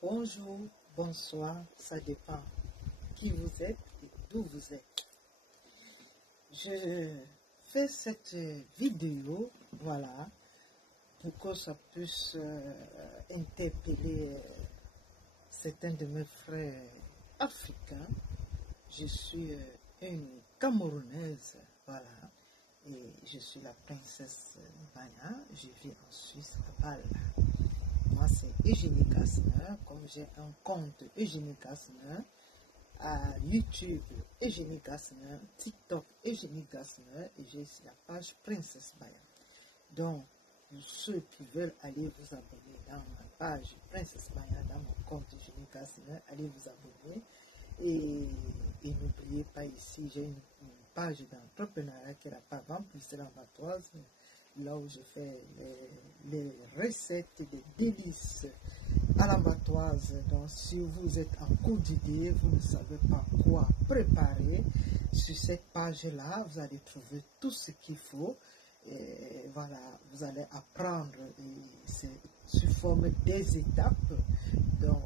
Bonjour, bonsoir, ça dépend qui vous êtes et d'où vous êtes. Je fais cette vidéo, voilà, pour que ça puisse interpeller certains de mes frères africains. Je suis une Camerounaise, voilà, et je suis la princesse Maya. Je vis en Suisse, à Bâle. Moi, c'est Eugénie Gassner, comme j'ai un compte Eugénie Gassner, à YouTube Eugénie Gassner, TikTok Eugénie Gassner, et j'ai ici la page Princesse Maya. Donc, pour ceux qui veulent aller vous abonner dans ma page Princesse Maya, dans mon compte Eugénie Gassner, allez vous abonner. Et n'oubliez pas, ici, j'ai une page d'entrepreneuriat qui est la page Remplissez l'Ambatoise, là où je fais les recettes des délices à l'ambatoise. Donc, si vous êtes en cours d'idée, vous ne savez pas quoi préparer, sur cette page-là, vous allez trouver tout ce qu'il faut. Et voilà, vous allez apprendre, c'est sous forme des étapes. Donc,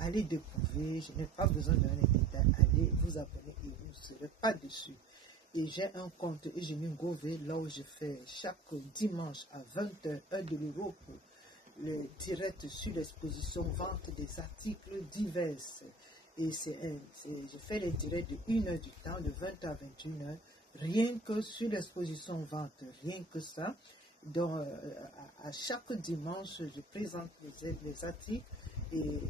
allez découvrir, je n'ai pas besoin d'un détail, allez vous abonner et vous ne serez pas dessus. Et j'ai un compte Eugénie Gové, là où je fais chaque dimanche à 20h, heure de l'Europe, le direct sur l'exposition vente des articles divers. Et je fais les directs de 1 heure du temps, de 20h à 21h, rien que sur l'exposition vente, rien que ça. Donc, à chaque dimanche, je présente les articles et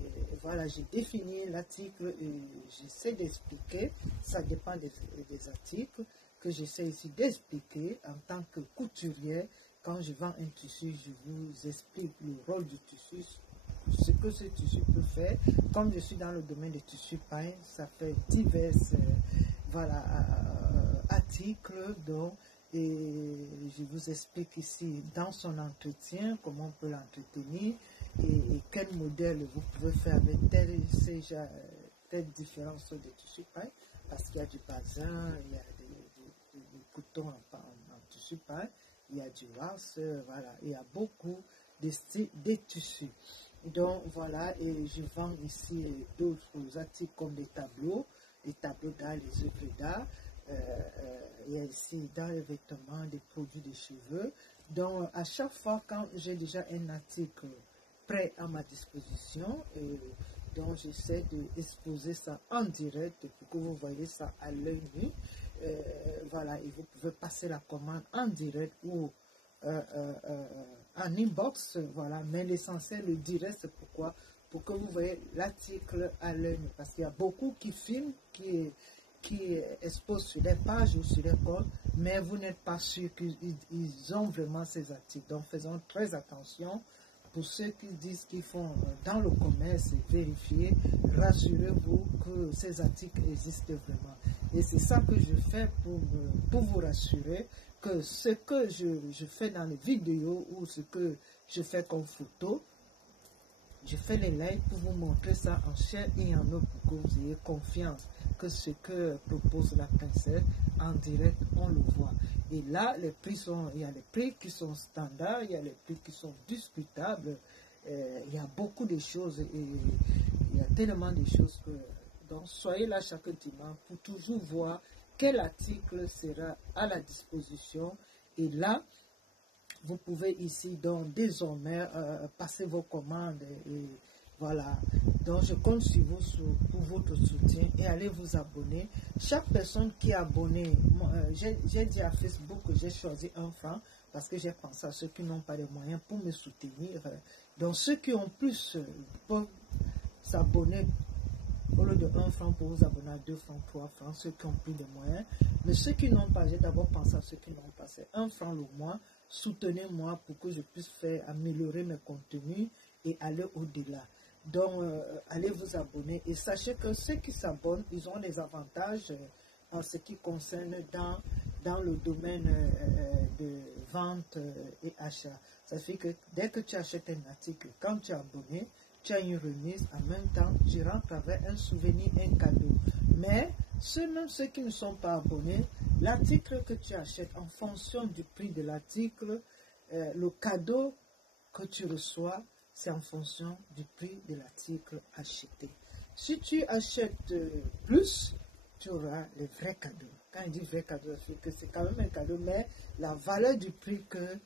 voilà, j'ai défini l'article et j'essaie d'expliquer, ça dépend des articles que j'essaie ici d'expliquer en tant que couturière. Quand je vends un tissu, je vous explique le rôle du tissu, ce que ce tissu peut faire. Comme je suis dans le domaine des tissus pain, ça fait divers articles. Donc, et je vous explique ici dans son entretien comment on peut l'entretenir et quel modèle vous pouvez faire avec telle différence des tissus pain, parce qu'il y a du bazin, il y a des coutons en tissu pain, il y a du wax, voilà, il y a beaucoup de styles de tissus. Donc voilà, et je vends ici d'autres articles comme les tableaux d'art, les œuvres d'art. Il y a ici dans les vêtements des produits de cheveux. Donc à chaque fois quand j'ai déjà un article prêt à ma disposition, donc j'essaie d'exposer ça en direct pour que vous voyez ça à l'œil nu. Voilà, et vous pouvez passer la commande en direct ou en inbox, voilà, mais l'essentiel, le direct, c'est pourquoi? Pour que vous voyez l'article à l'œil nu, parce qu'il y a beaucoup qui filment, qui exposent sur les pages ou sur les comptes, mais vous n'êtes pas sûr qu'ils ont vraiment ces articles. Donc faisons très attention. Pour ceux qui disent qu'ils font dans le commerce, vérifiez, rassurez-vous que ces articles existent vraiment. Et c'est ça que je fais pour vous rassurer que ce que je fais dans les vidéos ou ce que je fais comme photo, je fais les lives pour vous montrer ça en chair et en eau pour que vous ayez confiance que ce que propose la princesse en direct, on le voit. Et là, les prix il y a les prix qui sont standards, il y a les prix qui sont discutables, il y a beaucoup de choses et il y a tellement de choses que... Donc, soyez là chaque dimanche pour toujours voir quel article sera à la disposition. Et là, vous pouvez ici donc désormais passer vos commandes et voilà. Donc je compte sur vous pour votre soutien et allez vous abonner. Chaque personne qui est abonnée, j'ai dit à Facebook que j'ai choisi 1 franc parce que j'ai pensé à ceux qui n'ont pas les moyens pour me soutenir. Donc ceux qui ont plus peuvent s'abonner au lieu de 1 franc pour vous abonner à 2 francs, 3 francs, ceux qui ont plus de moyens. Mais ceux qui n'ont pas, j'ai d'abord pensé à ceux qui n'ont pas, c'est 1 franc le mois. Soutenez-moi pour que je puisse améliorer mes contenus et aller au-delà. Donc, allez vous abonner et sachez que ceux qui s'abonnent, ils ont des avantages en ce qui concerne dans le domaine de vente et achat. Ça fait que dès que tu achètes un article, quand tu es abonné, tu as une remise, en même temps, tu rentres avec un souvenir, un cadeau. Mais même ceux qui ne sont pas abonnés, l'article que tu achètes en fonction du prix de l'article, le cadeau que tu reçois, c'est en fonction du prix de l'article acheté. Si tu achètes plus, tu auras les vrais cadeaux. Quand je dis vrai cadeau, c'est que c'est quand même un cadeau, mais la valeur du prix que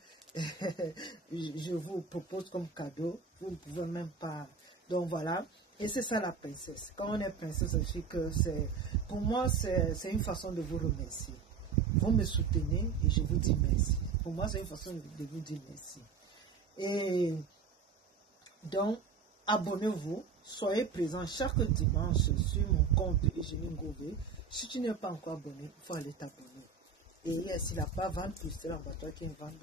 je vous propose comme cadeau, vous ne pouvez même pas. Donc voilà, et c'est ça la princesse. Quand on est princesse, je dis que c'est, pour moi, c'est une façon de vous remercier. Vous me soutenez et je vous dis merci. Pour moi, c'est une façon de vous dire merci. Et donc, abonnez-vous, soyez présents chaque dimanche sur mon compte Eugénie Ngové. Si tu n'es pas encore abonné, il faut aller t'abonner. Et il y a aussi la page Vente plus c'est l'emboîteur qui invente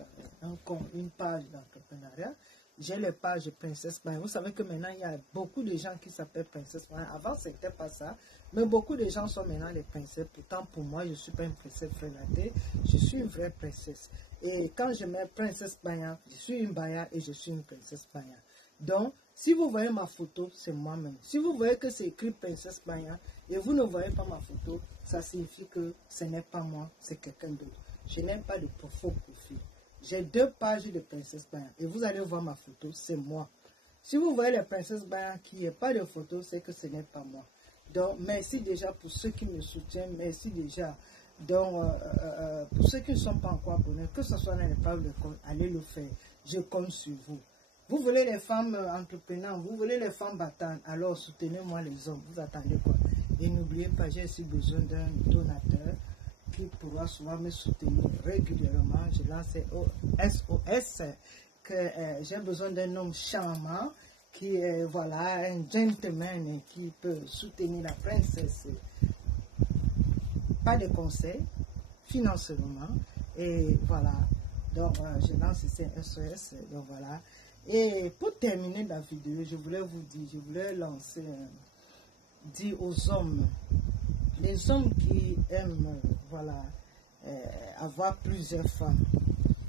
une page d'entrepreneuriat. J'ai les pages Princesse Baya. Vous savez que maintenant, il y a beaucoup de gens qui s'appellent Princesse Baya. Avant, ce n'était pas ça. Mais beaucoup de gens sont maintenant des princesses. Pourtant, pour moi, je ne suis pas une princesse frélatée. Je suis une vraie princesse. Et quand je mets Princesse Baya, je suis une Baya et je suis une Princesse Baya. Donc, si vous voyez ma photo, c'est moi-même. Si vous voyez que c'est écrit Princesse Baya et vous ne voyez pas ma photo, ça signifie que ce n'est pas moi, c'est quelqu'un d'autre. Je n'ai pas de faux profil. J'ai 2 pages de Princesse Baya et vous allez voir ma photo, c'est moi. Si vous voyez la Princesse Baya qui n'est pas de photo, c'est que ce n'est pas moi. Donc, merci déjà pour ceux qui me soutiennent. Merci déjà. Donc, pour ceux qui ne sont pas encore abonnés, que ce soit dans les pages de compte, allez le faire. Je compte sur vous. Vous voulez les femmes entrepreneurs, vous voulez les femmes battantes, alors soutenez-moi les hommes. Vous attendez quoi? Et n'oubliez pas, j'ai aussi besoin d'un donateur qui pourra souvent me soutenir régulièrement. Je lance SOS que j'ai besoin d'un homme charmant qui est voilà, un gentleman et qui peut soutenir la princesse. Pas de conseils, financièrement. Et voilà. Donc, je lance ici un SOS. Donc, voilà. Et pour terminer la vidéo, je voulais vous dire, je voulais lancer, dire aux hommes, les hommes qui aiment, voilà, avoir plusieurs femmes.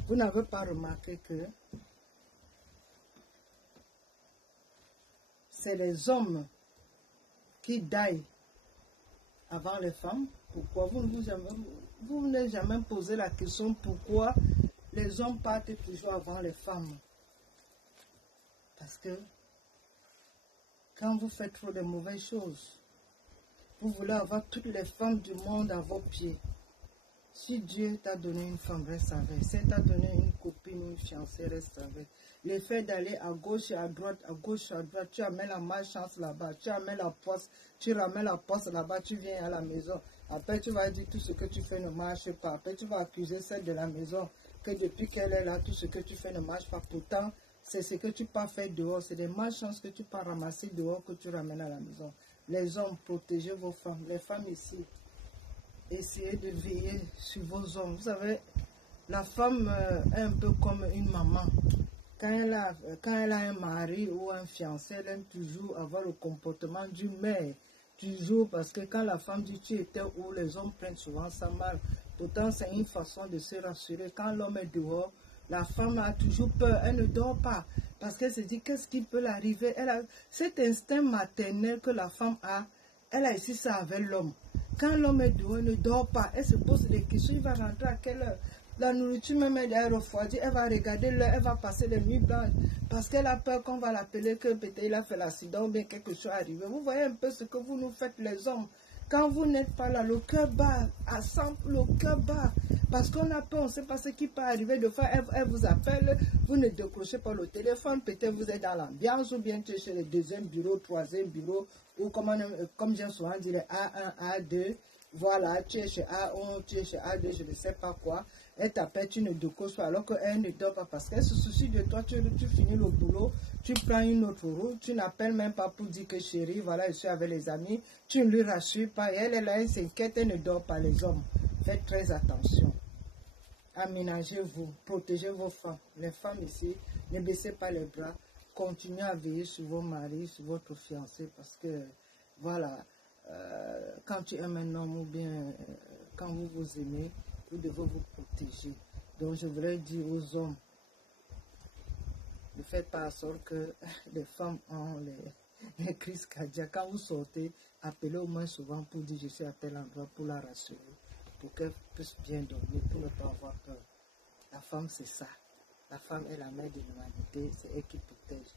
Vous n'avez pas remarqué que c'est les hommes qui daillent avant les femmes? Pourquoi? Vous n'avez jamais posé la question pourquoi les hommes partent toujours avant les femmes? Parce que quand vous faites trop de mauvaises choses, vous voulez avoir toutes les femmes du monde à vos pieds. Si Dieu t'a donné une femme, reste avec. Si t'a donné une copine, une fiancée, reste avec. Le fait d'aller à gauche et à droite, tu amènes la malchance là-bas, tu amènes la poste, tu ramènes la poste là-bas, tu viens à la maison. Après, tu vas dire tout ce que tu fais ne marche pas. Après, tu vas accuser celle de la maison que depuis qu'elle est là, tout ce que tu fais ne marche pas. Pourtant, c'est ce que tu peux faire dehors. C'est des malchances que tu peux ramasser dehors que tu ramènes à la maison. Les hommes, protégez vos femmes. Les femmes ici, essayez de veiller sur vos hommes. Vous savez, la femme est un peu comme une maman. Quand elle a un mari ou un fiancé, elle aime toujours avoir le comportement d'une mère. Toujours, parce que quand la femme dit tu étais où, les hommes prennent souvent ça mal. Pourtant, c'est une façon de se rassurer. Quand l'homme est dehors, la femme a toujours peur. Elle ne dort pas. Parce qu'elle se dit qu'est-ce qui peut l'arriver. Elle a cet instinct maternel que la femme a. Elle a ici ça avec l'homme. Quand l'homme est dehors, elle ne dort pas. Elle se pose des questions. Il va rentrer à quelle heure? La nourriture même elle est refroidie. Elle va regarder l'heure. Elle va passer les nuits blanches. Parce qu'elle a peur qu'on va l'appeler que peut-être il a fait l'accident ou bien quelque chose est arrivé. Vous voyez un peu ce que vous nous faites les hommes. Quand vous n'êtes pas là, le cœur bat, à 100, le cœur bat. Parce qu'on a peur, on ne sait pas ce qui peut arriver. De fois, elle vous appelle, vous ne décrochez pas le téléphone. Peut-être vous êtes dans l'ambiance ou bien tu es chez le 2e bureau, 3e bureau. Ou comme j'ai souvent dit, les A1, A2. Voilà, tu es chez A1, tu es chez A2, je ne sais pas quoi. Elle t'appelle, tu ne décroches pas alors qu'elle ne dort pas parce qu'elle se soucie de toi. Tu finis le boulot, tu prends une autre route, tu n'appelles même pas pour dire que chérie, voilà, je suis avec les amis. Tu ne lui rassures pas et elle est là, elle s'inquiète, elle ne dort pas. Les hommes, faites très attention. Aménagez-vous, protégez vos femmes. Les femmes ici, ne baissez pas les bras. Continuez à veiller sur vos maris, sur votre fiancé parce que, voilà, quand tu aimes un homme ou bien quand vous vous aimez, vous devez vous protéger. Donc je voudrais dire aux hommes, ne faites pas en sorte que les femmes ont les crises cardiaques. Quand vous sortez, appelez au moins souvent pour dire je suis à tel endroit pour la rassurer, pour qu'elle puisse bien dormir, pour ne pas avoir peur. La femme c'est ça. La femme est la mère de l'humanité, c'est elle qui protège.